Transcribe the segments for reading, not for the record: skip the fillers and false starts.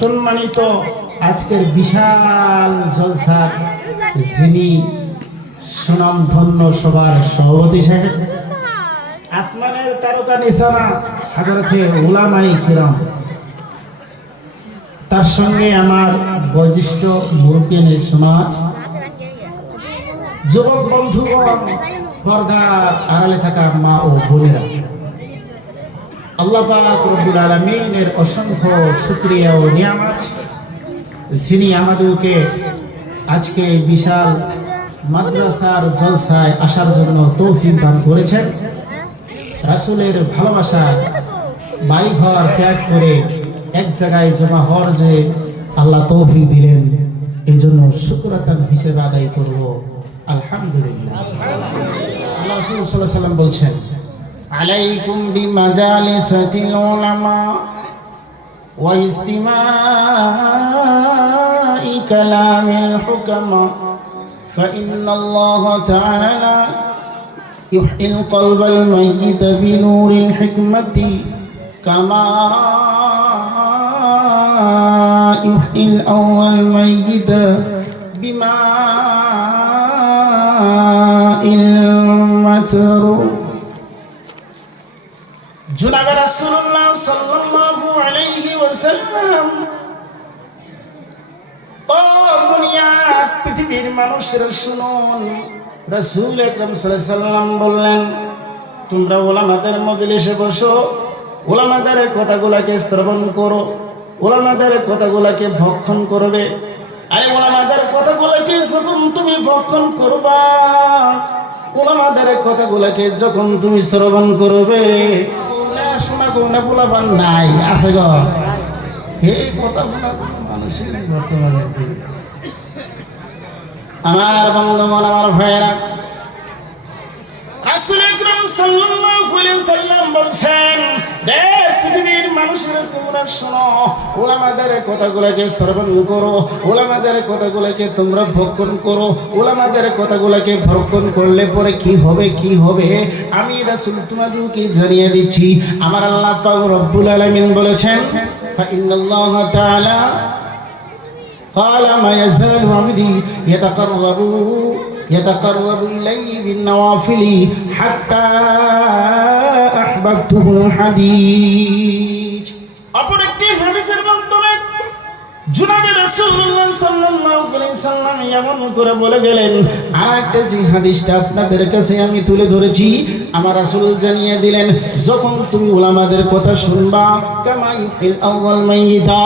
সম্মানিত আজকের বিশাল জলসার যিনি সুনামধন্য সবার সভাপতি সাহেব, আসমানের তারকা নিশানা হযরতে উলামায়ে কিরাম, তার সঙ্গে আমার বয়োজ্যেষ্ঠ মুরব্বিয়ানের সমাজ, যুবক বন্ধুগণ, পর্দার আড়ালে থাকা মা ও বোনেরা, আল্লাহ পাক রব্বুল আলামিনের অসংখ্য শুকরিয়া ও নিয়ামত, যিনি আমাদেরকে আজকে এই বিশাল মাদ্রাসার জলসায় আসার জন্য তৌফিক দান করেছেন। রাসূলের ভালোবাসায় বাড়িঘর ত্যাগ করে এক জায়গায় জমা হওয়ার যে আল্লাহ তৌফিক দিলেন, এই জন্য শুকরাতান হিসেবে আদায় করব আলহামদুলিল্লাহ। আল্লাহ রাসূল সাল্লাল্লাহু আলাইহি ওয়াসাল্লাম বলছেন, আলাইকুম বিমাজালিসাতিল উলামা ওয়া ইস্তিমাই কালামিল হুকামা ফাইন্নাল্লাহা তাআলা ইউহিল কলবাল মাইয়িত বিনূরিল হিকমাতি কামা ইউহিল আওয়াল মাইয়িত বিমাইল মাতরু। জনাবে রাসূলুল্লাহ সাল্লাল্লাহু আলাইহি ওয়াসাল্লাম, ও দুনিয়া পৃথিবীর মানুষেরা শুনুন, রাসূল আকরাম সাল্লাল্লাহু আলাইহি ওয়াসাল্লাম বললেন, তোমরা উলামাদের মজলিসে বসো, উলামাদের কথাগুলোকে শ্রবণ করো, উলামাদের কথাগুলোকে ভক্ষণ করবে। আরে উলামাদের কথাগুলোকে যখন তুমি ভক্ষণ করবা, উলামাদের কথাগুলোকে যখন তুমি শ্রবণ করবে, শোনা কোনা পোলাপান নাই আছে গো, এই কথাগুলো মানুষের বর্তমানে। আমার বন্ধুগণ, আমার ভাইয়েরা, রাসূল আকরাম সাল্লাল্লাহু আলাইহি ওয়াসাল্লাম বলছেন, রে পৃথিবীর মানুষেরা তোমরা শোনো, উলামাদের কথাগুলোকে শ্রবণ করো, উলামাদের কথাগুলোকে তোমরা ভক্ষণ করো। উলামাদের কথাগুলোকে ভক্ষণ করলে পরে কি হবে, কি হবে আমি রাসূল তোমাদেরকে জানিয়ে দিচ্ছি। আমার আল্লাহ পাক রব্বুল আলামিন বলেছেন, ফাইন্নাল্লাহা তাআলা قال ما يزال عبدي يتقرب إلي بالنوافل حتى أحببته الحديث। অপর একটি হাদিসের মাধ্যমে জনাবে রাসূলুল্লাহ সাল্লাল্লাহু আলাইহি ওয়াসাল্লাম এমন করে বলে গেলেন। আর একটা যে হাদিসটা আপনাদের কাছে আমি তুলে ধরেছি, আমার রাসূল জানিয়ে দিলেন, যখন তুমি উলামাদের কথা শুনবা, কামা ইউহিল আউয়াল মাইয়িতা,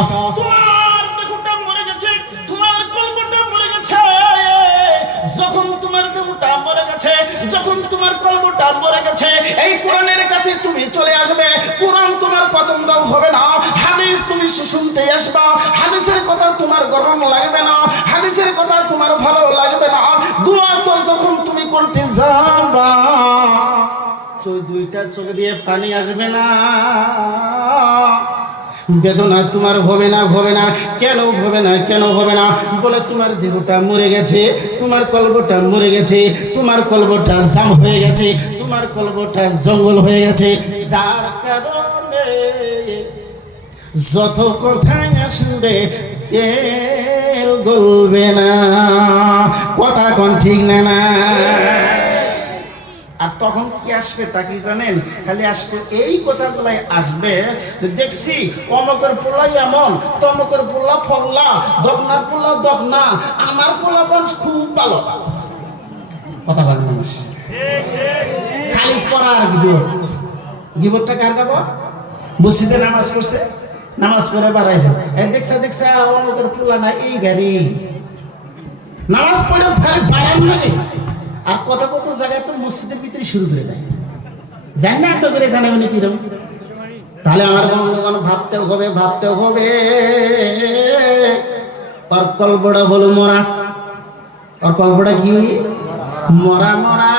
যখন তোমার কলবটা মরে গেছে, এই কোরআনের কাছে তুমি চলে আসবে। কোরআন তোমার পছন্দ হবে না, হাদিস তুমি শুনতে আসবা, হাদিসের কথা তোমার গ্রহণ লাগবে না, হাদিসের কথা তোমার ভালো লাগবে না। দোয়া তো যখন তুমি করতে যাবা, দুইটা চোখ দিয়ে পানি আসবে না, বেদনা তোমার হবে না, হবে না। কেন হবে না, কেন হবে না? বলে তোমার দেহটা মরে গেছে, তোমার কলবটা মরে গেছে, তোমার কলবটা জাম হয়ে গেছে, তোমার কলবটা জঙ্গল হয়ে গেছে, যার কারণে যত কথাই আসবে তেল গলবে না। কথা কোন ঠিক না না? আর তখন কি আসবে তা কি জানেন? খালি আসবে এই কথাগুলাই আসবে যে দেখছি অমকের পোলাই এমন, তমকের পোলা ফল্লা, দগনার পোলা দগনা, আমার পোলা পাঁচ খুব ভালো। কথা বলে মানুষ খালি পড়ার গিবত। গিবতটা কার গাবো? মসজিদে নামাজ পড়ছে, নামাজ পড়ে বাড়াইছে, দেখছে দেখছে অমকের পোলা না এই গাড়ি, নামাজ পড়ে খালি বাড়ান লাগে। আর কত কত জায়গায় তো মসজিদের ভিতরে শুরু করে দেয়, জানি না আপনাদের এখানে মানে কিরম। তাহলে আমার বন্ধুগণ ভাবতেও হবে, ভাবতেও হবে। ওর কল্পটা হলো মরা, ওর কল্পটা কি মরা মরা।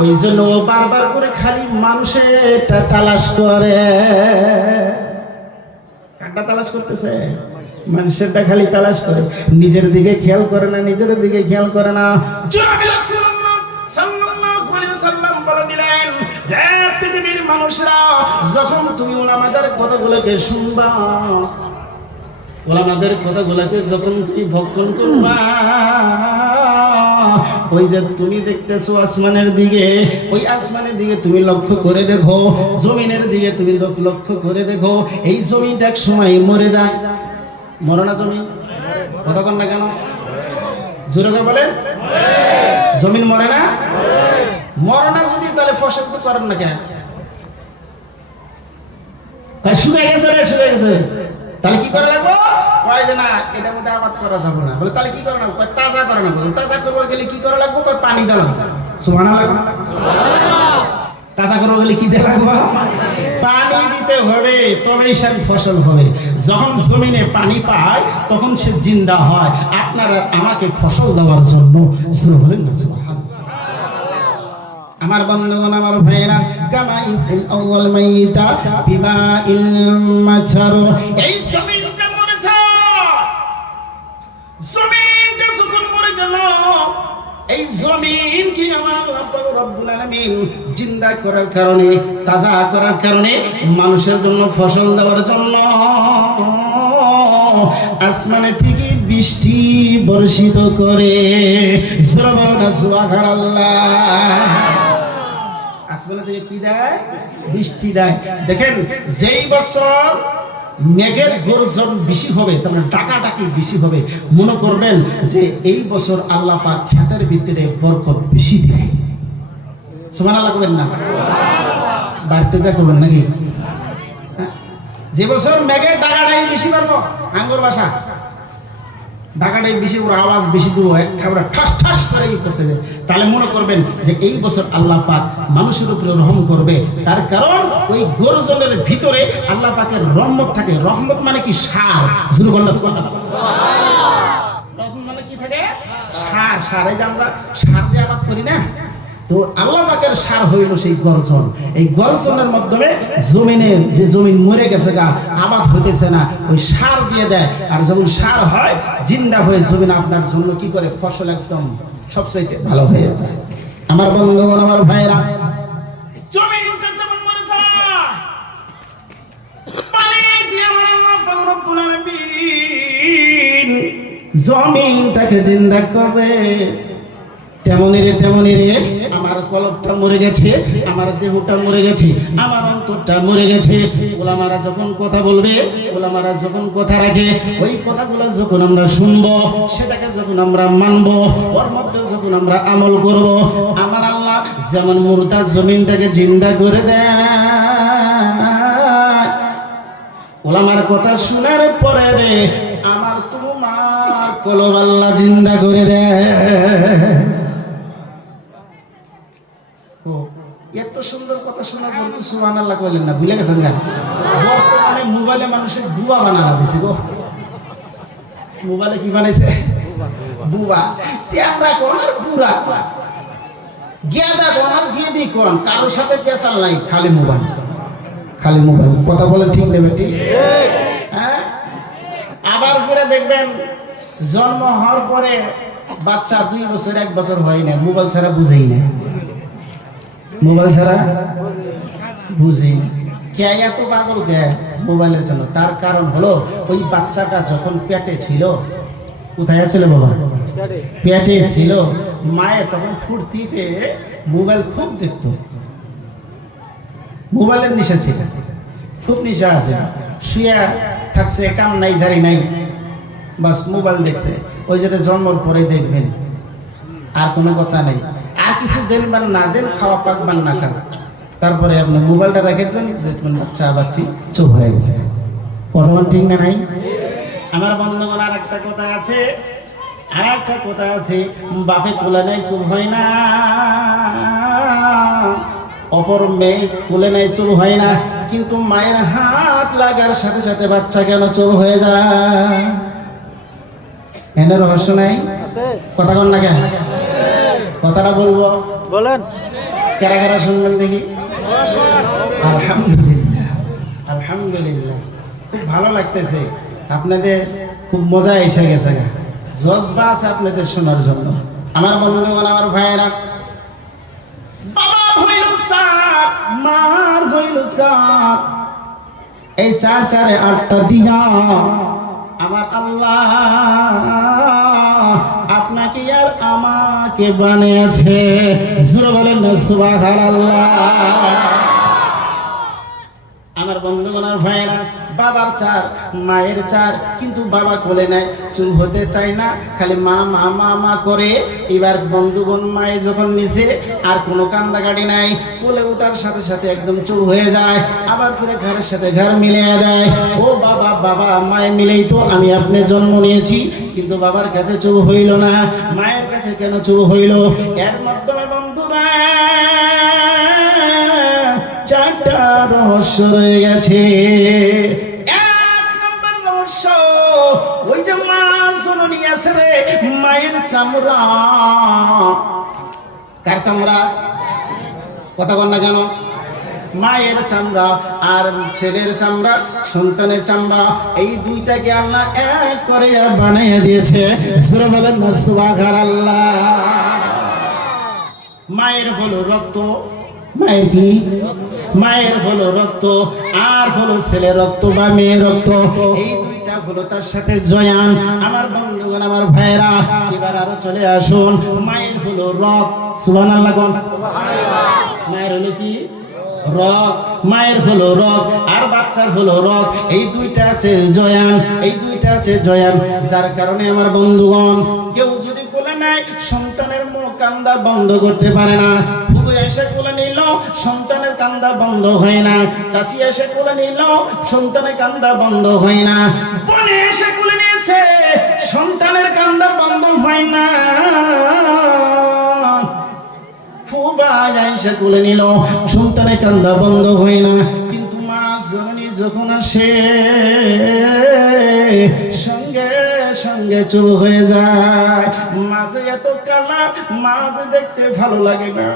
ওই জন্য ও বারবার করে খালি মানুষেরটা তালাশ করে। কারটা তালাশ করতেছে? মানুষেরটা খালি তালাশ করে, নিজের দিকে খেয়াল করে না, নিজের দিকে খেয়াল করে না। জনাবে রাসূলুল্লাহ সাল্লাল্লাহু আলাইহি ওয়াসাল্লাম বলে দিলেন, হে পৃথিবীর মানুষরা, যখন তুমি ওলামাদের কথাগুলোকে শুনবা, ওলামাদের কথাগুলোকে যখন তুমি ভক্ষণ করবা, ওই যে তুমি দেখতেছো আসমানের দিকে, ওই আসমানের দিকে তুমি লক্ষ্য করে দেখো, জমিনের দিকে তুমি লক্ষ্য করে দেখো, এই জমিটা এক সময় মরে যায়, মরে না জমি? কথা কন না কেন? জোরে করে বলেন, জমিন মরে না? মরে না যদি, তাহলে ফসল তো করেন না কেন? শুকিয়ে গেছে রে, শুকিয়ে গেছে, তাহলে কি করা লাগবে? কয় যে না, এটার মধ্যে আবাদ করা যাবে না। বলে তাহলে কি করা লাগবে? তাজা করা লাগবে। তাজা করবার গেলে কি করা লাগবে? পানি দেওয়া লাগবে। সুবহানাল্লাহ। তাজা করবার গেলে কি দেওয়া লাগবে? পানি দিতে হবে, তবেই সে ফসল হবে। যখন জমিনে পানি পায় তখন সে জিন্দা হয়। আপনারা আমাকে ফসল দেওয়ার জন্য বলেন না সুবহানাল্লাহ। আমার বন্ধুগণ, আমার ভাইরা, কামাইল আউয়াল মাইতা বিমাইল মাছার, এই জমিনটা মরেছে, জমিনটা যখন মরে গেল, এই জমিন কি আমার আল্লাহ পাক রব্বুল আলামিন জিন্দা করার কারণে, তাজা করার কারণে, মানুষের জন্য ফসল দেওয়ার জন্য আসমানে থেকে বৃষ্টি বর্ষিত করে। সুবহানাল্লাহ। আসমানে থেকে কি দেয়? বৃষ্টি দেয়। দেখেন, যেই বছর মেঘের গর্জন বেশি হবে, তার মানে ডাকাডাকি বেশি হবে, মনে করবেন যে এই বছর আল্লাহ পাক ক্ষেতের ভিতরে বরকত বেশি দেয়। সুবহানাল্লাহ করবেন না? বাড়তে যা করবেন নাকি? যে বছর মেঘের ডাকাডাকি বেশি পারবো, আঙ্গুর বাসা ডাকাডাকি বেশি, ওর আওয়াজ বেশি দেবো, একেবারে ঠাস ঠাস করে করতে যায়, তাহলে মনে করবেন যে এই বছর আল্লাহ পাক মানুষের উপরে রহম করবে। তার কারণ ওই গর্জনের ভিতরে আল্লাহ পাকের রহমত থাকে। রহমত মানে কি? সার। রহমত মানে কি থাকে? সার। সার, এই যে আমরা সার দিয়ে আবাদ করি না, তো আল্লাহ পাকের সার হইল সেই গর্জন। এই গর্জনের মাধ্যমে জমিনে, যে জমিন মরে গেছে গা, আবাদ হইতেছে না, ওই সার দিয়ে দেয়। আর যখন সার হয়, জিন্দা হয়ে জমিন আপনার জন্য কি করে? ফসল একদম সবচাইতে ভালো হয়ে যায়। আমার বন্ধুগণ, আমার ভাইরা, জমিনটা যেমন মরে যায়, পানি দিয়ে আমার আল্লাহ পাক রব্বুল আলামিন জমিনটাকে জিন্দা করবে। তেমনি রে আমার কলবটা মরে গেছে, আমার দেহটা মরে গেছে, আমার অন্তরটা মরে গেছে। ওলামারা যখন কথা বলবে, ওলামারা যখন কথা রাখে, ওই কথাগুলো যখন আমরা শুনবো, সেটাকে যখন আমরা মানবো, ওর মধ্যে যখন আমরা আমল করব, আমার আল্লাহ যেমন মুর্দা জমিনটাকে জিন্দা করে দেয়, ওলামার কথা শোনার পরে রে আমার তোমার কলব আল্লাহ জিন্দা করে দেয়। এত সুন্দর কথা শোনার পর তো সুবহানাল্লাহ কইলেন না, ভুলে গেছেন গা? বর্তমানে মোবাইলে মানুষের বুবা বানানো দিছে গো। মোবাইলে কি বানাইছে? বুবা। সিয়ারা কোন আর পুরা গেদা কোন আর গেদি কোন, কারোর সাথে পেশাল নাই, খালি মোবাইল, খালি মোবাইল। কথা বলে ঠিক নেবে? ঠিক। হ্যাঁ, আবার ফিরে দেখবেন জন্ম হওয়ার পরে বাচ্চা 2 বছর 1 বছর হয় না, মোবাইল ছাড়া বুঝেই না, মোবাইল ছাড়া বুঝেই না। কে এত পাগল কে মোবাইলের জন্য? তার কারণ হলো ওই বাচ্চাটা যখন পেটে ছিল, কোথায় ছিল বাবা? পেটে ছিল, মায়ে তখন ফুর্তিতে মোবাইল খুব দেখতো, মোবাইলের নেশা ছিল, খুব নেশা আছে। শুয়ে থাকছে, কাম নাই জারি নাই, বাস মোবাইল দেখছে। ওই যেটা জন্মর পরে দেখবেন, আর কোনো কথা নাই, আর কিছু দেন বা না দেন, খাওয়া পাক বা না খাও, তারপরে আপনি মোবাইলটা রেখে দেবেন, দেখবেন বাচ্চা বাচ্চি চুপ হয়ে গেছে। কথা ঠিক না নাই? আমার বন্ধুগণ, আর একটা কথা আছে, আর একটা কথা আছে, বাপে কোলে নাই চুপ হয় না, অপর মেয়ে কোলে নাই চুপ হয় না, কিন্তু মায়ের হাত লাগার সাথে সাথে বাচ্চা কেন চুপ হয়ে যায়? এনে রহস্য নাই? কথা কন না কেন? কথাটা বলবো, বলেন। কারা কারা শুনবেন দেখি? আলহামদুলিল্লাহ, আলহামদুলিল্লাহ, খুব ভালো লাগতেছে, আপনাদের খুব মজা এসে গেছে, জজবা আছে আপনাদের শোনার জন্য। আমার বন্ধুগণ, আমার ভাইয়েরা, বাবা হইল চার, মার হইল চার, এই চার চারে আটটা দিয়া আমার আল্লাহ আপনাকে আর আমাকে বানিয়েছে। জোরে বলেন না সুবহানাল্লাহ। আমার বন্ধুগণ আর ভাইয়েরা, বাবার চার, মায়ের চার, কিন্তু বাবা কোলে নেয়, চুপ হতে চায় না, খালি মা মা মা মা করে। এবার বন্ধুগণ মায়ে যখন নিচে আর কোনো কান্দাকাটি নাই, কোলে ওঠার সাথে সাথে একদম চুপ হয়ে যায়, আবার ফিরে ঘরের সাথে ঘর মিলিয়ে দেয়। ও বাবা, বাবা মায়ে মিলেই তো আমি আপনি জন্ম নিয়েছি, কিন্তু বাবার কাছে চুপ হইল না, মায়ের কাছে কেন চুপ হইল? এর মাধ্যমে বন্ধুরা চারটা রহস্য রয়ে গেছে। এক নম্বর রহস্য, ওই যে মা জননী আছে রে, মায়ের চামড়া। কার চামড়া? কথা বল না কেন? মায়ের চামড়া আর ছেলের চামড়া, সন্তানের চামড়া, এই দুইটাকে আল্লাহ এক করে বানিয়ে দিয়েছে। সূরা বলেন না সুবহানাল্লাহ। মায়ের হলো রক্ত, মায়ের কি? মায়ের হলো রক্ত, আর হলো ছেলের রক্ত বা মেয়ের রক্ত, এই দুইটা হলো তার সাথে জয়ান। আমার বন্ধুগণ, আমার ভাইরা, এবার আরো চলে আসুন। মায়ের হলো রক্ত, সুবহানাল্লাহ কোন? মায়ের হলো কি? রক। মায়ের হলো রক আর বাচ্চার হলো রক, এই দুইটা আছে জয়ান, এই দুইটা আছে জয়ান। যার কারণে আমার বন্ধুগণ, কেউ যদি কোলে নেয়, সন্তানের মুখ কান্দা বন্ধ করতে পারে না। ফুফু এসে কোলে নিল, সন্তানের কান্দা বন্ধ হয় না। চাচি এসে কোলে নিল, সন্তানের কান্দা বন্ধ হয় না। বোনে এসে কোলে নিয়েছে, সন্তানের কান্দা বন্ধ হয় না। আয়েশা কোলে নিল, সন্তানের কান্না বন্ধ হয় না। কিন্তু মা জননী যখন আসে, সঙ্গে সঙ্গে চুপ হয়ে যায়। মাঝে এত কালা, মাঝে দেখতে ভালো লাগে না,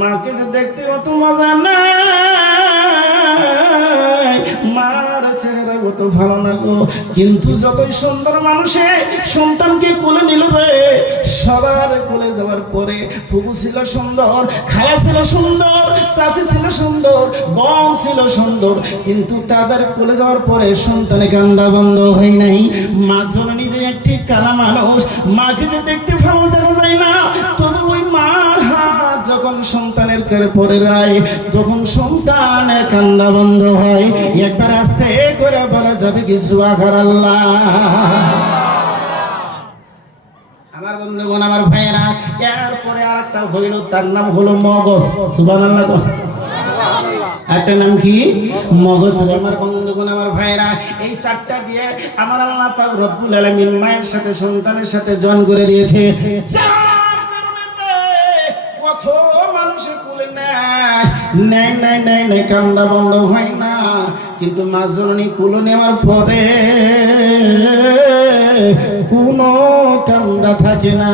মাকে যে দেখতে অত মজা নাই, মার চেহারা অত ভালো না গো। কিন্তু যতই সুন্দর মানুষে সন্তানকে কোলে নিল রে, সবার কোলে যাওয়ার পরে ফুফু ছিল সুন্দর, খালা ছিল সুন্দর, চাচি ছিল সুন্দর, বোন ছিল সুন্দর, কিন্তু তাদের কোলে যাওয়ার পরে সন্তানে কান্দা বন্ধ হয় নাই। মা জননী যে একটি কালা মানুষ, মাকে যে দেখতে ভালো দেখা যায় না, তবে ওই মার হাত যখন সন্তানের কাছে পড়ে যায়, তখন সন্তানের কান্দা বন্ধ হয়। একবার আস্তে করে বলা যাবে কি সুবহানাল্লাহ। আমার বন্ধুগণ, আমার ভাইয়েরা, এরপরে আরেকটা হইল, তার নাম হলো মগজ। সুবহানাল্লাহ। একটা নাম কি? মগজ। আমার বন্ধুগণ, আমার ভাইয়েরা, এই চারটা দিয়ে আমার আল্লাহ পাক রব্বুল আলামিন মায়ের সাথে সন্তানের সাথে জন করে দিয়েছে। যার কারণে কত মানুষে কোলে নেয়, কান্দা বন্ধ হয় না। কিন্তু মা জননী কোলে নেওয়ার পরে কোনো কান্দা থাকে না।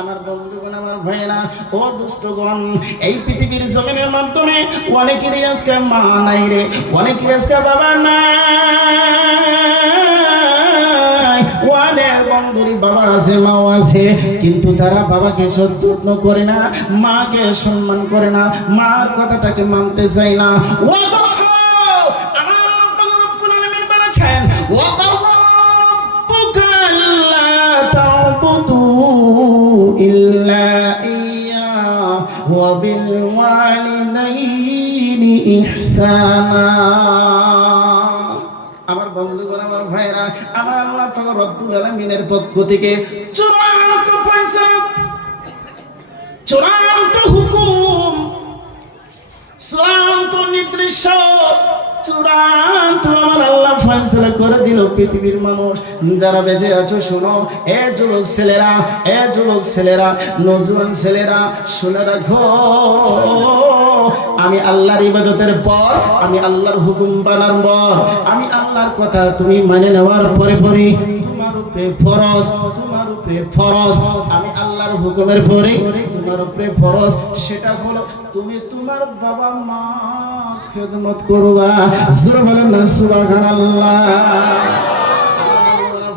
আমার বন্ধুগণ, আমার ভাইয়েরা, ও দুষ্টগণ, এই পৃথিবীর জমিনের মাধ্যমে অনেকেরই আজকে মা নাই রে, অনেকেরই আজকে বাবা নাই। অনেক বন্ধুরই বাবা আছে, মাও আছে, কিন্তু তারা বাবাকে যত্ন করে না, মাকে সম্মান করে না, মার কথাটাকে মানতে চায় না। অথচ আমার আল্লাহ রাব্বুল আলামিন বলেছেন, ইল্লা ইয়া ওয়া বিল ওয়ালিদাইনি ইহসানা। আমার বন্ধুগণ, আমার ভাইরা, আমার আল্লাহ পাক রব্বুল আলামিনের পক্ষ থেকে চূড়ান্ত ফয়সালা, চূড়ান্ত হুকুম, চূড়ান্ত নির্দেশ, চূড়ান্ত আমার আল্লাহ ফয়সালা করে দিল। পৃথিবীর মানুষ যারা বেঁচে আছো, শোনো, এ যুবক ছেলেরা, এ যুবক ছেলেরা, নওজোয়ান ছেলেরা, শুনে রাখো, আমি আল্লাহর ইবাদতের পর, আমি আল্লাহর হুকুম মানার পর, আমি আল্লাহর কথা তুমি মানে নেওয়ার পরে পরে তোমার উপরে ফরজ, তোমার উপরে ফরজ, আমি আল্লাহর হুকুমের পরে তোমার উপরে ফরজ, সেটা হলো তুমি তোমার বাবা মা খেদমত করবা। জোরে বলেন না সুবহানাল্লাহ।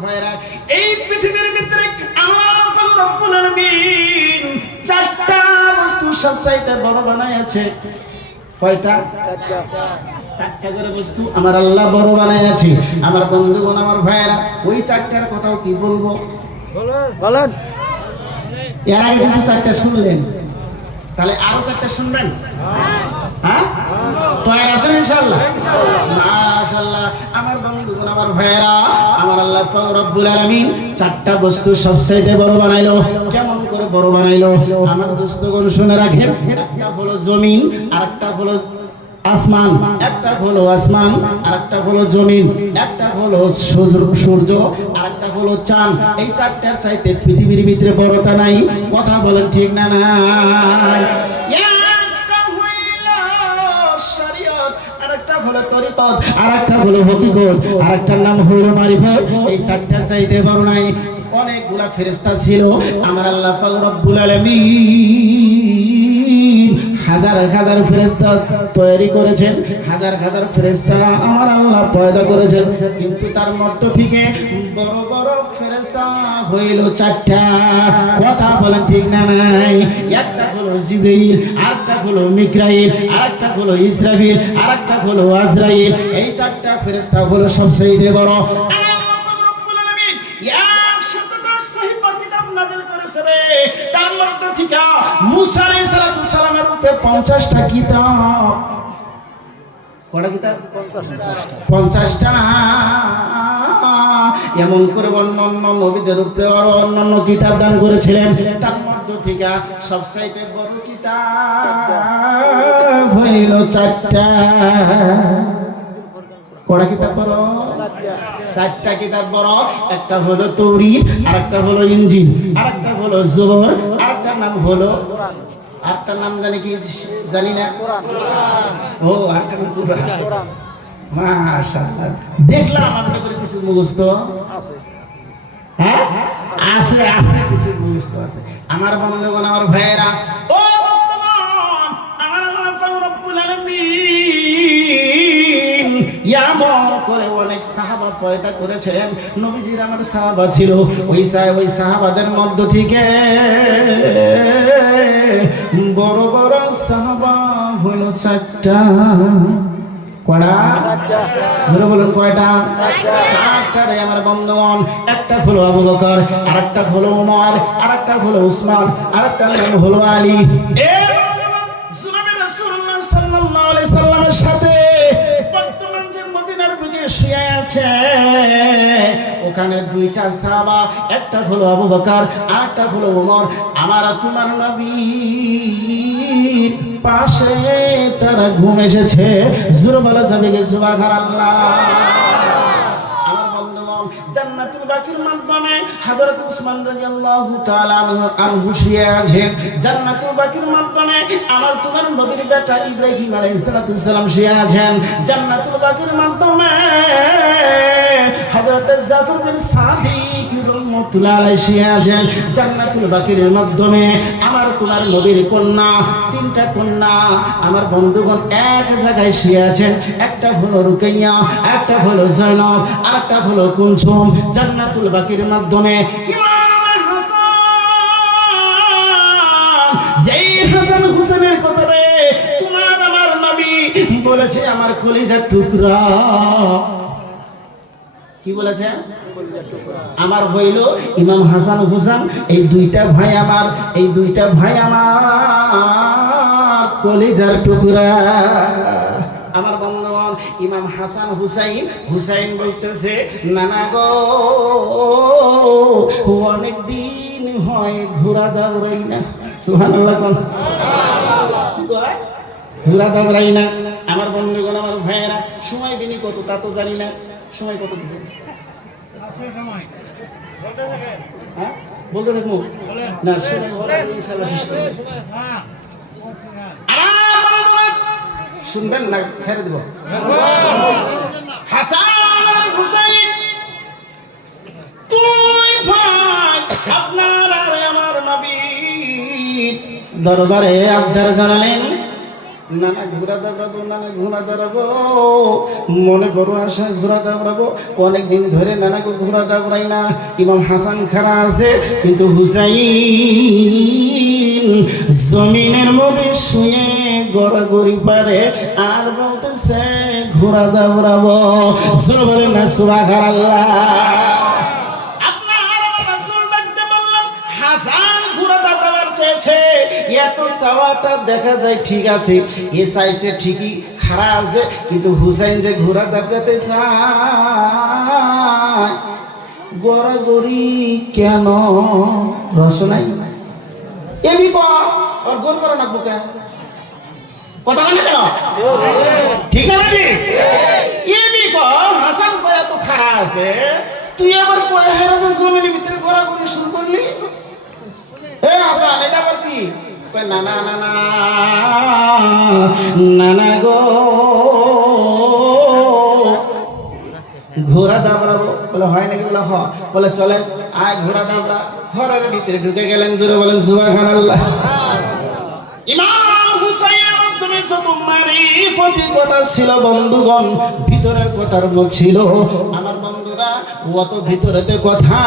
ভাইরা, এই পৃথিবীর ভিতরে আল্লাহ রব্বুল আলামিন চারটা বস্তু সবচাইতে বড় বানাইছে কয়টা? চারটা করে বস্তু আমার আল্লাহ বড় বানাইছে। আমার বন্ধুগণ, আমার ভাইয়েরা, ওই চারটার কথাও কি বলবো বলেন? এর আগে কিন্তু চারটা শুনলেন, তাহলে আরো চারটা শুনবেন? হ্যাঁ, তৈরি আছেন ইনশাআল্লাহ? মাশাআল্লাহ। আমার বন্ধুগণ, আমার ভাইয়েরা, আমার আল্লাহ পাক রব্বুল আলামিন চারটা বস্তু সবচেয়ে বড় বানাইলো। কেমন করে বড় বানাইলো? আমার দোস্তগণ শুনে রাখেন। একটা হলো জমিন, আরেকটা হলো আসমান, একটা হলো আসমান, আরেকটা হলো জমিন, একটা হলো সূর্য, আরেকটা হলো চাঁদ। এই চারটার চাইতে পৃথিবীর ভিতরে বড়তা নাই। কথা বলেন ঠিক না? নাই। একটা হইল শরীয়ত, আরেকটা হলো তরিকত, আরেকটা হলো হকিকত, আরেকটার নাম হলো মারিফত। এই চারটার চাইতে বড় নাই। অনেকগুলা ফেরেশতা ছিল আমার আল্লাহ পাক রব্বুল আলামিন হাজার হাজার ফেরেশতা তৈরি করেছেন, হাজার হাজার ফেরেশতা আমার আল্লাহ পয়দা করেছেন, কিন্তু তার মধ্য থেকে বড় বড় ফেরেশতা হইল চারটা। কথা বলেন ঠিক না? নাই। একটা হলো জিবরাইল, আরেকটা হলো মিকাইল, আরেকটা হলো ইসরাফিল, আরেকটা হলো আজরাইল। এই চারটা ফেরেশতা হলো সবচেয়ে বড়। তার মধ্য থেকে মুসা আলাইহিস সালামের উপরে 50টা কিতাব। কয়টা কিতাব? 50টা। এমন করে অন্যান্য নবীদের উপরে আরো অন্যান্য কিতাব দান করেছিলেন। তার মধ্য থেকে সবচাইতে বড় কিতাব হইল 4টা। কয়টা কিতাব বড়? 4টা কিতাব বড়। একটা হলো তৌরাত, আরেকটা হলো ইনজিল, আরেকটা হলো জবর, আরেকটার নাম হলো কোরআন। আরেকটার নাম জানি কি? জানি না। কোরআন। ও, আরেকটার নাম কোরআন। মাশাআল্লাহ। দেখলাম আপনাদের কিছু মুখস্থ আছে। হ্যাঁ, আছে আছে, কিছু মুখস্থ আছে। আমার বন্ধুগণ, আমার ভাইয়েরা, ও মুসলমান, আমার আল্লাহ পাক রব্বুল আলামিন এমন করে অনেক সাহাবা পয়দা করেছেন। নবীজির আমার সাহাবা ছিল, ওই সাহাবাদের মধ্য থেকে বড় বড় সাহাবা হলো 4টা। কয়টা? জোরে বলুন, কয়টা? 4টা রে আমার বন্ধুগণ। একটা হলো আবু বকর, আরেকটা হলো ওমর, আরেকটা হলো উসমান, আরেকটা নাম হলো আলী। রাসূলুল্লাহ সাল্লাল্লাহু আলাইহি সাল্লামের সাথে বর্তমান যে মদিনার বুকে শুয়ে আছে, ওখানে 2টা সাহাবা, একটা হলো আবু বকর, আরেকটা হলো ওমর। আমার তোমার নবীর পাশে তারা ঘুম এসেছে। জোরে বলা যাবে কি সুবহানাল্লাহ? আমার বন্ধুগণ, জান্নাতুল বাকির মাধ্যমে হযরত উসমান রাদিয়াল্লাহু তাআলা আনহু শুয়ে আছেন। জান্নাতুল বাকির মাধ্যমে আমার তোমার নবীর বেটা ইব্রাহিম আলাইহিস সালাম শুয়ে আছেন। জান্নাতুল বাকির মাধ্যমে হযরত জাফর বিন সাদিক রাহমাতুল্লাহ আলাইহি শুয়ে আছেন। জান্নাতুল বাকির মাধ্যমে আমার তোমার নবীর কন্যা, 3টা কন্যা আমার বন্ধুগণ এক জায়গায় শুয়ে আছেন। একটা হলো রুকাইয়া, একটা হলো জয়নব, আরেকটা হলো কুলসুম। জান্নাতুল বাকির মাধ্যমে ইমাম হাসান, যেই হাসান হুসেনের কথা রে তোমার আমার নবী বলেছে আমার কলিজার টুকরা। কি বলেছে? আমার হইল ইমাম হাসান হুসেন। এই 2টা ভাই আমার, এই 2টা ভাই আমার কলিজার টুকরা। আমার বন্ধুগণ, ইমাম হাসান হুসাইন বলতেছে, নানা গো, অনেক দিন হয় ঘোরা দাওরাই না। সুবহানাল্লাহ। ঘোরা দাওরাই না। আমার বন্ধুগণ, আমার ভাইয়েরা, সময় দিনই কত তা তো জানি না। সময় কত দিছে? হ্যাঁ, বলতে থাকবো না? সময় হলে ইনশাআল্লাহ শেষ করব। শুনবেন না? ছেড়ে দেব। হাসান হুসাইন, তুই ভাই আপনার আর আমার নবী দরবারে আবদার জানালেন, নানা ঘোরা দাবড়াবো, নানা ঘোরা দাঁড়াবো, মনে বড় আশা ঘোরা দাবড়াবো। অনেকদিন ধরে নানাকে ঘোরা দাবড়াই না। ইমাম হাসান খারা আছে, কিন্তু হুসাইন দিন জমিনের মধ্যে শুয়ে গড়াগড়ি পারে আর বলতেছে ঘোড়া দাবড়াবো। জোরে বলেন না সুবহানাল্লাহ। এত সাওয়াটা দেখা যায় ঠিক আছে, এ চাইছে ঠিকই খাড়া আছে, কিন্তু হুসাইন যে ঘোড়া দাবড়াতে চায় গড়াগড়ি কেন রসনাই এমনি ওর গোল করো না বুকে কথা বলে কেন ঠিক না নাকি? এমনি হাসান কয়া তো খাড়া আছে, তুই আবার কয়া হেরাছে জমিনের ভিতরে গড়াগড়ি শুরু করলি। এ হাসান এটা আবার কি? না না না না না না গো ঘোড়া দাবড়াবো। বলে হয় নাকি? বলে হ। বলে চলে আয় ঘোড়া দাবড়া। ঘরের ভিতরে ঢুকে গেলেন, জোরে বলেন সুবহানাল্লাহ। ইমাম হুসাইনের মাধ্যমে যত মারিফতি কথা ছিল বন্ধুগণ, ভিতরের কথার ছিল আমার বন্ধুরা অত ভিতরেতে কথা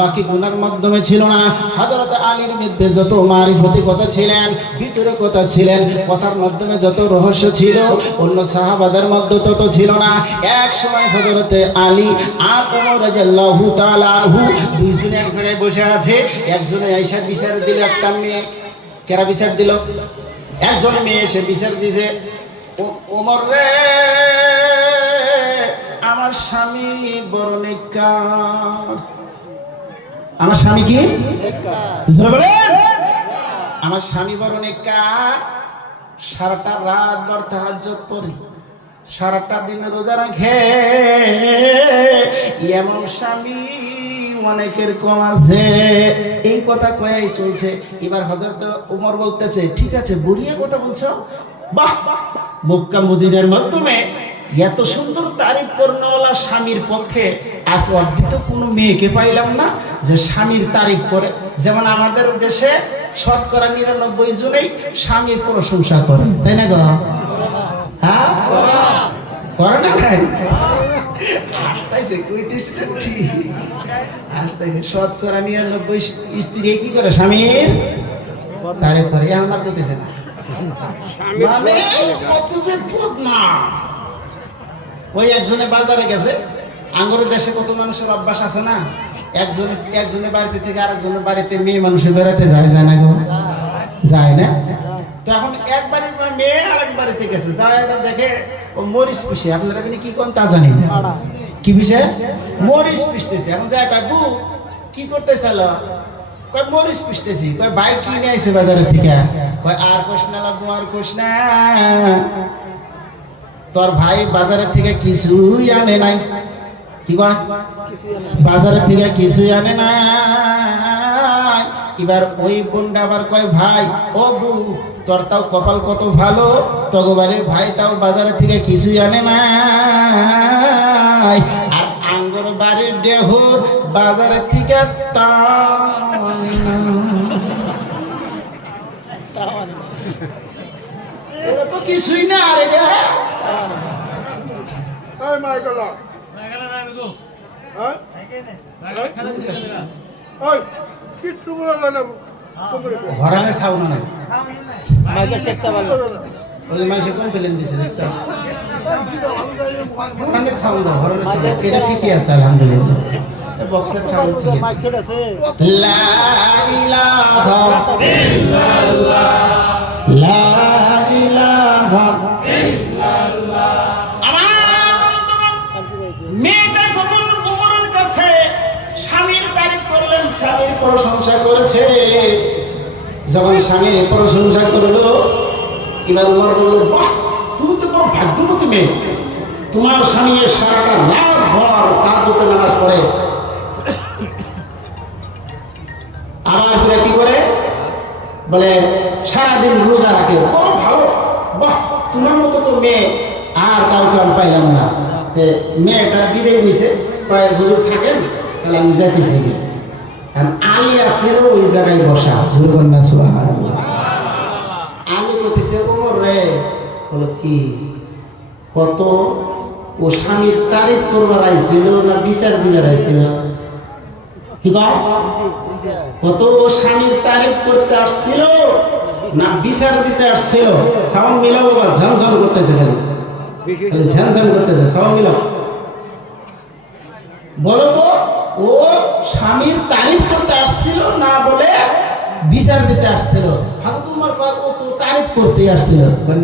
বাকি গুনার মাধ্যমে ছিল না। হযরত আলীর মধ্যে যত মারিফতি কথা ছিলেন, ভিতরে কথা ছিলেন, কথার মাধ্যমে যত রহস্য ছিল অন্য সাহাবাদের মধ্যে তত ছিল না। এক সময় হযরত আলী আর ওমর রাদিয়াল্লাহু তাআলা আনহু দুইজনে এক জায়গায় বসে আছে। একজনে আয়েশা বিচার দিল, একটা মেয়ে কেরা বিচার দিল, একজন মেয়ে এসে বিচার দিয়েছে, ওমর রে আমার স্বামী বড় নেককার। আমার স্বামী কি? আমার স্বামী বড় নেককার, সারাটা রাত ভর তাহাজ্জুদ পড়ে, সারাটা দিন রোজা রাখে, এমন স্বামী অনেকের কম আছে। এই কথা কয়েই চলছে। এবার হযরত ওমর বলতেছে, ঠিক আছে বুড়িয়ে কথা বলছো, বাহ, মক্কা মদিনার মাধ্যমে এত সুন্দর তারিফ করনেওয়ালা স্বামীর পক্ষে আজ অবধি তো কোনো মেয়েকে পাইলাম না যে স্বামীর তারিফ করে। যেমন আমাদের দেশে শতকরা ৯৯ জনেই স্বামীর প্রশংসা করে, তাই না গো? হ্যাঁ করে না? আসতেছে কইতেছে ঠিক, আসতেছে শতকরা ৯৯ স্ত্রী কি করে স্বামীর তারিফ করে। আমার কইতেছে না মানে কত যে বদনা। ওই একজনে বাজারে গেছে, আঙ্গুরের দেশে কত মানুষের অভ্যাস আছে না, একজনের বাড়িতে থেকে আরেকজনের বাড়িতে মেয়ে মানুষের বেড়াতে যায়, যায় না গো? যায় না? তো এখন এক বাড়ির মেয়ে আরেক বাড়িতে গেছে, যায় এটা দেখে ও মরিচ পিষে। আপনারা কি কোন তা জানি না, কি পিষে? মরিচ পিষতেছে। এখন যায় কয় বউ কি করতে চাল? কয় মরিচ পিষতেছি। কয় ভাই কি নিয়ে আইছে বাজারের থেকে? কয় আর কোশ না লাগবো, আর কোশ না, তোর ভাই বাজারের থেকে কিছুই আনে নাই। কি কয়? বাজারের থেকে কিছুই আনে নাই। এবার ওই বোনটা আবার কয় ভাই ও বউ তোর তাও কপাল কত ভালো, তগবাড়ির ভাই তাও বাজারের থেকে কিছুই আনে নাই, আর আঙ্গর বাড়ির দেহ বাজারের থেকে তাও আনে না। ওরা তো কিছুই না। আর এটা হরানের সাউন্ড নাই, ওই মানুষের কোন প্লেন দিছে দেখছ? হরানের সাউন্ড, হরানের সাউন্ড এটা ঠিকই আছে আলহামদুলিল্লাহ। বক্সের সাউন্ড ঠিক আছে। লা ইলাহা ইল্লাল্লাহ, লা ইলাহা ইল্লাল্লাহ। মেয়েটা যখন ওমরের কাছে স্বামীর তারিফ করলেন, স্বামীর প্রশংসা করেছে, যখন স্বামীর প্রশংসা করলো, এবার ওমর বলল, বাহ, তুমি তো বড় ভাগ্যবতী মেয়ে, তোমার স্বামী সারাটা রাত ভর তাহাজ্জুদে নামাজ পড়ে, আবার ফিরে কি করে বলে সারাদিন রোজা রাখে, বড় ভালো, বাহ, তোমার মতো তো মেয়ে আর কাউকে আমি পাইলাম না। মেয়েটা বিদায় নিছে, কয়েক হুজুর থাকেন, তাহলে আমি যাইতেছি। আলী আছিল ওই জায়গায় বসা, জুরগন্না সুবহানাল্লাহ। আলী করতেছে, ওমর রে, বলো কি কত ও স্বামীর তারিফ করবার আইছিল না বিচার দিবার আইছিল? কি কয় কত স্বামীর তারিফ করতে আসছিল না বিচার দিতে আসছিল? সাউন্ড মিলাবো বা ঝনঝন করতেছে, খালি ঝনঝন করতেছে, সাউন্ড মিলাবো। বলো তো, ও স্বামীর তারিফ করতে আসছিল না বলে বিচার দিতে আসছিল? হয়তো তোমার ও তো তারিফ করতে আসছিল।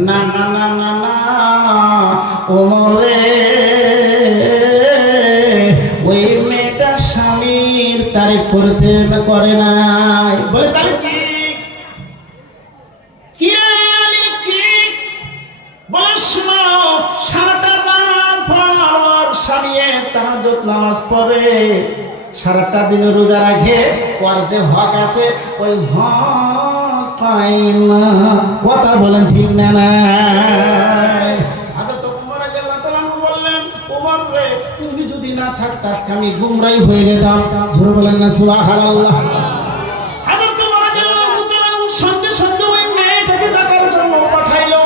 না না না না না ওমরে, ওই মেয়েটা স্বামীর তারিফ করতে করে নাই। বলে তারিফ কি? বলে শোনো, সারাটা রাত ভর স্বামী তাহাজ্জুদ নামাজ পড়ে, সারাটা দিন রোজা রাখে, ওর যে হক আছে ওই হক পাই না। কথা বলেন ঠিক না? তুমি যদি না থাকতে আজকে আমি গুমরাই হয়ে যেতাম। জোরে বলেন না সুবহানাল্লাহ। সঙ্গে সঙ্গে ওই মেয়েটাকে ডাকার জন্য পাঠাইলো।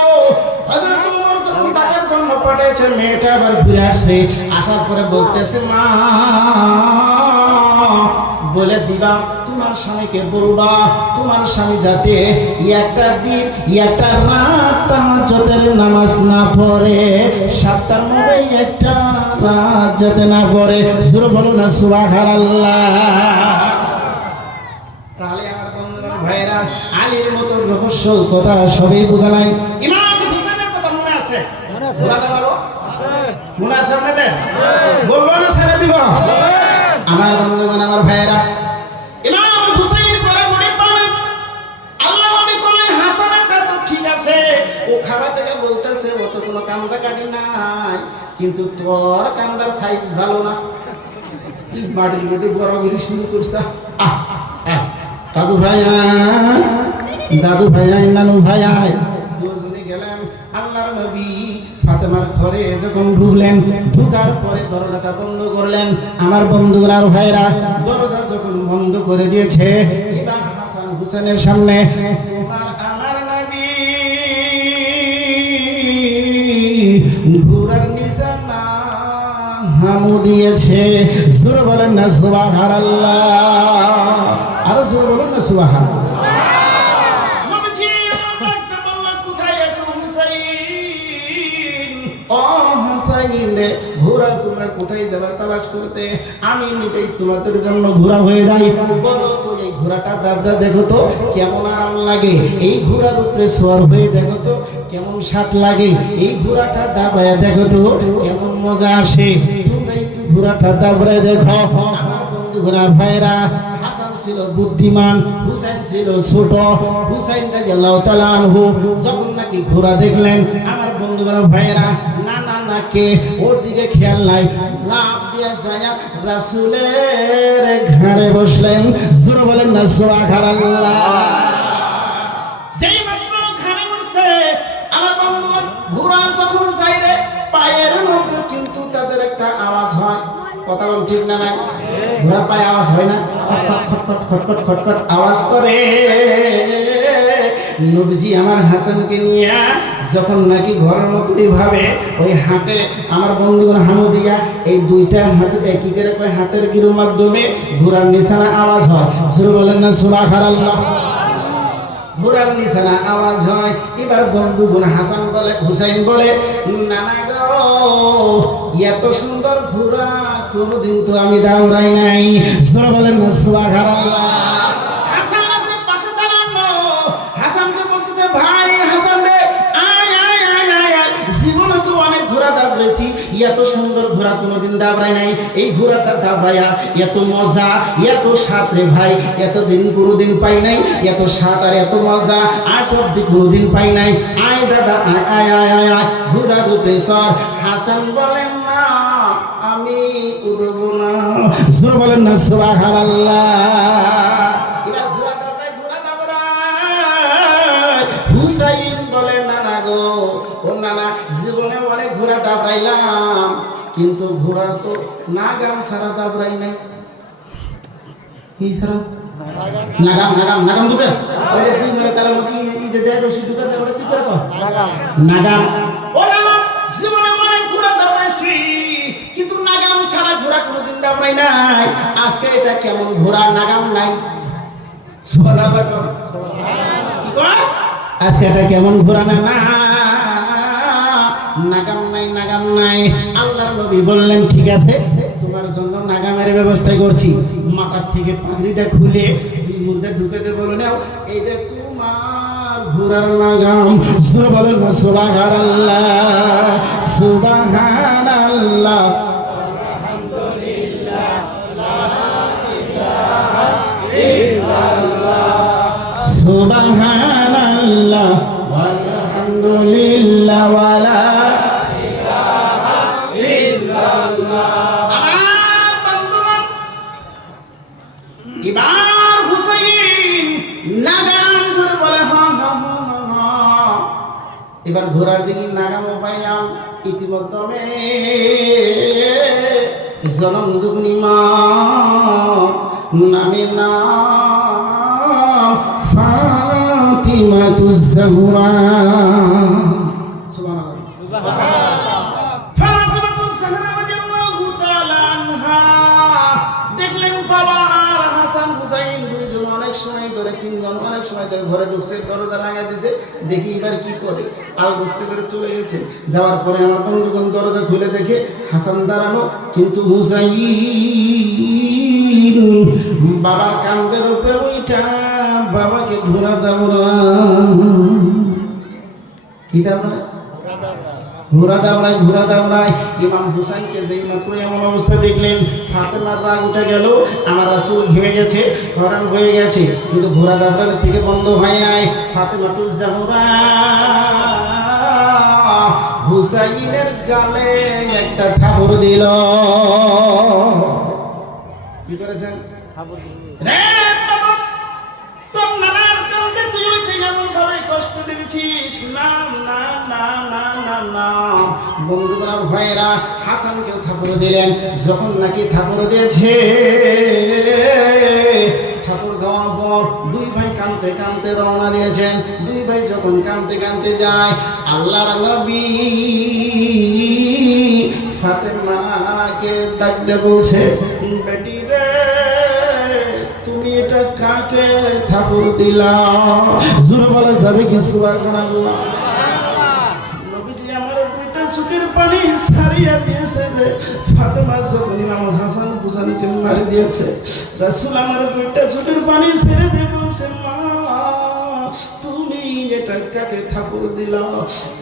হযরত ওমর যখন ডাকার জন্য পাঠিয়েছে, মেয়েটা আবার ঘুরে আসছে। আসার পরে বলতেছে, মা বলে দিবা তোমার স্বামীকে, বলবা তোমার স্বামী যাতে একটা দিন একটা রাত তাহাজ্জুদের নামাজ না পড়ে, সপ্তাহের মধ্যে একটা রাত যাতে না পড়ে। জোরে বলো না সুবহানাল্লাহ। তাহলে আমার বন্ধুরা ভাইরা, আলীর মতো রহস্য কথা সবই বোঝা নাই। ইমাম হুসেনের কথা মনে আছে? মনে আছে আপনাদের? বলবো না ছেড়ে দিব? আমার বন্ধুগণ, আমার ভাইরা, ইমাম হুসাইন করে গরিব মানুষ। আল্লাহ নবী কয় হাসান একটা তো ঠিক আছে, ও খাওয়া থেকে বলতেছে ও তো কোনো কান্দা কাটি নাই, কিন্তু তোর কান্দার সাইজ ভালো না, তুই মাটির মধ্যে গড়াগড়ি শুরু করছিস। দাদু ভাই দাদু ভাই নানু ভাই দুজনে গেলেন আল্লাহর নবী ফাতেমার ঘরে। যখন ঢুকলেন, ঢুকার পরে দরজাটা বন্ধ করলেন। আমার বন্ধুরা ভাইরা, দরজা যখন বন্ধ করে দিয়েছে, এবার হাসান হুসেনের সামনে তোমার আমার নবী ঘোড়ার নিশানা হামু দিয়েছে। জোরে বলেন না সুবহানাল্লাহ। আরো জোরে বলেন না সুবহানাল্লাহ। ঘোড়া তোমরা কোথায় যাবা তালাশ করতে? আমি নিজেই তোমাদের জন্য ঘোড়া হয়ে যাই। বলো তো, এই ঘোড়াটা দাবড়া দেখো তো কেমন আরাম লাগে, এই ঘোড়ার উপরে সওয়ার হয়ে দেখো তো কেমন স্বাদ লাগে, এই ঘোড়াটা দাবড়ায় দেখো তো কেমন মজা আসে। তোমরা একটু ঘোড়াটা দাবড়ায় দেখো। আমার বন্ধু ঘোড়া ভাইরা, হাসান ছিল বুদ্ধিমান, হুসাইন ছিল ছোট। হুসাইন রাদিয়াল্লাহু তাআলা আনহু যখন নাকি ঘোড়া দেখলেন, আমার বন্ধুরা ভাইরা, না না না কে ওর দিকে খেয়াল নাই, লাফ দিয়ে যায় রাসূলের ঘাড়ে বসলেন। জোরে বলেন না সুবহানাল্লাহ। যেই মাত্র ঘাড়ে বসে, আমার বন্ধুগণ, ঘোড়া যখন যাইরে পায়ের মধ্যে কিন্তু তাদের একটা আওয়াজ হয়। কথা বল ঠিক না? নাই ঘোড়ার পায়ে আওয়াজ হয় না? খটখট খটখট খটখট আওয়াজ করে। নবীজি আমার হাসানকে নিয়ে যখন নাকি ঘরের মতো এইভাবে ওই হাতে, আমার বন্ধুগণ হামু দিয়া এই দুইটা হাতে কি করে কয় হাতের গিরুর মাধ্যমে ঘোড়ার নিশানা আওয়াজ হয়। জোরে বলেন না সুবহানাল্লাহ। ঘোড়ার নিশানা আওয়াজ হয়। এবার বন্ধুগণ হাসান বলে, হুসাইন বলে, নানা গো এত সুন্দর ঘোড়া কোনদিন তো আমি দাউড়াই নাই। জোরে বলেন না সুবহানাল্লাহ। হাসান আছে পাশে দাঁড়ানো, হাসানকে বলতেছে, ভাই হাসান রে, আয় আয় আয় আয় আয়, জীবনে তো অনেক ঘোড়া দাবড়েছি, এত সুন্দর ঘোড়া কোনদিন দাবড়াই নাই। এই ঘোড়াটা দাবড়ায়া এত মজা, এত স্বাদ রে ভাই, এতদিন কোনদিন পাই নাই, এত স্বাদ আর এত মজা আর সবদি কোনদিন পাই নাই। আয় দাদা আয় আয় আয় আয় আয়, ঘোড়ার উপরে চড়। হাসান বলেন, না আমি উড়বো না। জোরে বলেন না সুবহানাল্লাহ। এবার ঘোড়া দাবড়ায়, ঘোড়া দাবড়ায়। হুসাইন বলে, নানা গো, ও নানা, জীবনে অনেক ঘোড়া দাবড়াইলাম, কিন্তু ঘোড়ার তো নাগাম সারা দাবড়াই নাই। কি সারা? নাগাম। নাগাম নাগাম বুঝেন? ওই যে দুই মেরে কালার মধ্যে এই যে দেয় রশি ঢুকাতে, ওটা কি করে? নাগাম। নাগাম। ও নানা, জীবনে অনেক ঘোড়া দাবড়াইছি, কিন্তু নাগাম সারা ঘোড়া কোনোদিন দাবড়াই পাই নাই, আজকে এটা কেমন ঘোড়ার নাগাম নাই। সুবহানাল্লাহ। কি কয়? আজকে এটা কেমন ঘোড়া না নাগাম নাই, নাগাম নাই। আল্লাহর নবী বললেন ঠিক আছে, তোমার জন্য নাগামের ব্যবস্থা করছি। মাথার থেকে পাগড়িটা খুলে দুই মধ্যে ঢুকে দিয়ে বলে নাও, এই যে তোমার ঘোড়ার নাগাম। সুবহানাল্লাহ বলেন না, সুবহানাল্লাহ, সুবহানাল্লাহ, সুবহানাল্লাহ আলহামদুলিল্লাহ ওয়ালা ইলাহা ইল্লাল্লাহ। এবার হুসাইন নাগাম ধরে বলে হা হা হা হা। এবার ঘোড়ার দিকে নাগামও পাইলাম। ইতিমধ্যে জনম দুগুনি মা নামে নাম ফাতিমাতুজ জাহরা। ঘরে ঢুকছে, দরজা লাগাই দিয়েছে, দেখি এবার কি করে। আর বুঝতে করে চলে গেছে। যাওয়ার পরে আমার বন্ধুগণ দরজা খুলে দেখে হাসান দাঁড়ানো, কিন্তু হুসাইন বাবার কান্দের উপরে ওইটা বাবাকে ঘোরা দাওরা কি দাওরা ঘোরা দাওড়ায় ঘোরা দাওড়ায়। ইমাম হুসাইনকে যেই মাত্র এমন অবস্থা দেখলেন, ফাতেমার রাগ উঠে গেল। আমার রাসূল ঘেমে গেছে, হরান হয়ে গেছে, কিন্তু ঘোরা দাওড়ার থেকে বন্ধ হয় নাই। ফাতেমাতুজ জাহরা হুসাইনের গালে একটা থাপড় দিল। কি করেছেন? থাপড় দিল। রে বাবা, তোর নানার কাঁদে তুই ওইটা এমন ভাবে কষ্ট দিয়েছিস। না না না না না না। বন্ধুগণ ভাইরা হাসানকেও থাপড় দিলেন। যখন নাকি থাপড় দিয়েছে, থাপড় খাওয়ার পর দুই ভাই কাঁদতে কাঁদতে রওনা দিয়েছেন। দুই ভাই যখন কাঁদতে কাঁদতে যায়, আল্লাহর নবী ফাতেমাকে ডাকতে বলছে, বেটি রে তুমি এটা কাকে থাপড় দিলা? জোরে বলা যাবে কি সুবহানাল্লাহ? নবীজি আমার দুইটা চোখের পানি সারিয়া দিয়েছে রে। ফাতেমা যখন ইমাম হাসান হুসাইনকে মারি দিয়েছে, রাসূল আমার দুইটা চোখের পানি ছেড়ে দিয়ে বলছে, মা তুমি এটা কাকে থাপড় দিলা?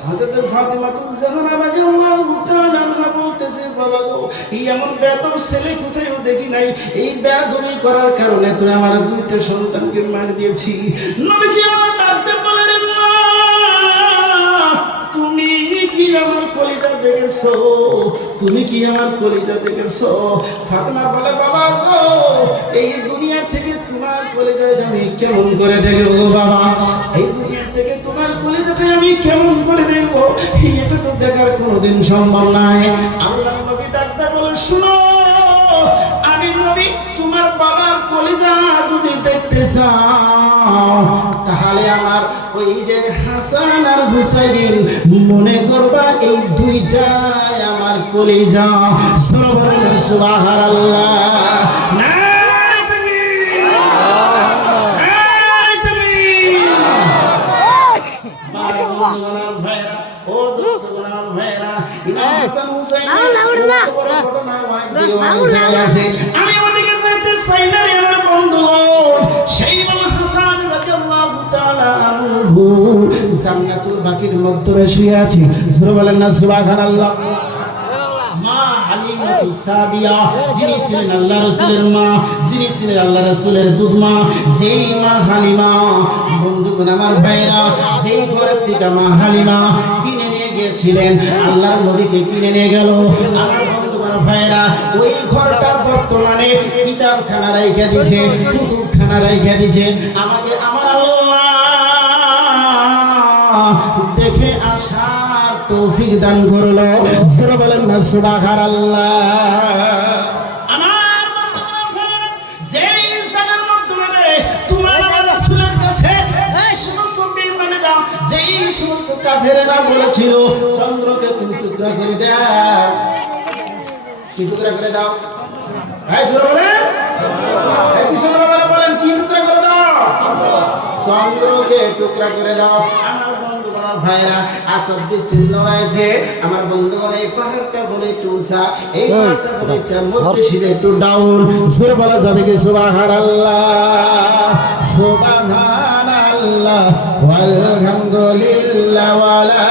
হযরত ফাতেমাতুজ জাহরা রাদিয়াল্লাহু তাআলা বলতেছে, বাবা গো, এই এমন বেয়াদব ছেলে কোথায়ও দেখি নাই। এই বেয়াদবি করার কারণে তুই আমার দুইটা সন্তানকে মার দিয়েছি। নবীজি আমার ডাকতে বলেন, মা তুমি কি আমার কলিজা দেখেছো? তুমি কি আমার কলিজা দেখেছো? ফাতেমা বলে, বাবা গো, এই দুনিয়া থেকে তোমার কলিজায় আমি কেমন করে দেখব গো বাবা? এই দুনিয়া থেকে তোমার কলিজাটা আমি কেমন করে দেখব? এটা তো দেখার কোনোদিন সম্ভব নাই। আল্লাহর নবী ডাকতে বলে, শুনো, আমি নবী তোমার বাবার কলিজা যদি দেখতে চাও, তাহলে আমার ওই যে হাসান আর হুসাইন মনে করবা এই দুইটাই আমার কলিজা। সুবহানাল্লাহ। না আমি ওদিকে যাইতে চাই না রে আমার বন্ধুগণ। সেই হাসান রাদিয়াল্লাহু তাআলা আনহু জান্নাতুল বাকির মধ্যে শুয়ে আছে। জোরে বলেন না সুবহানাল্লাহ। মা হালিমাতুস সাবিয়া, যিনি ছিলেন আল্লাহ রাসূলের মা, যিনি ছিলেন আল্লাহ রাসূলের দুধ মা, যেই মা হালিমা, বন্ধুগণ আমার ভাইরা, সেই ঘরের থেকে মা হালিমা কিনে নিয়ে গিয়েছিলেন, আল্লাহর নবীকে কিনে নিয়ে গেল। আমার বন্ধুগণ ভাইরা, ওই ঘরটা বর্তমানে কিতাবখানা রাইখা দিয়েছে, কুতুবখানা রাইখা দিয়েছে। আমাকে আমার আল্লাহ দেখে আসার তৌফিক দান করলো। জোরে বলেন না সুবহানাল্লাহ। আমার যেই জায়গার মাধ্যমে তোমার রাসূলের কাছে যে সমস্ত বেঈমানেরা, যেই সমস্ত কাফেরেরা বলেছিল চন্দ্রকে তুমি টুকরা করে দাও, কি টুকরা করে দাও? এই জোরে বলেন, এই পিছনে বাবারা বলেন কি টুকরা করে দাও? চন্দ্রকে টুকরা করে দাও। আমার বন্ধুগণ ভাইরা আসবটি চিহ্ন রয়েছে। আমার বন্ধুগণ এই পাহাড়টা বলে একটু উঁচা, এই পাহাড়টা বলে মধ্যে একটু ডাউন। জোরে বলা যাবে কি সুবহানাল্লাহ, সুবহানাল্লাহ ওয়ালহামদুলিল্লাহ ওয়ালা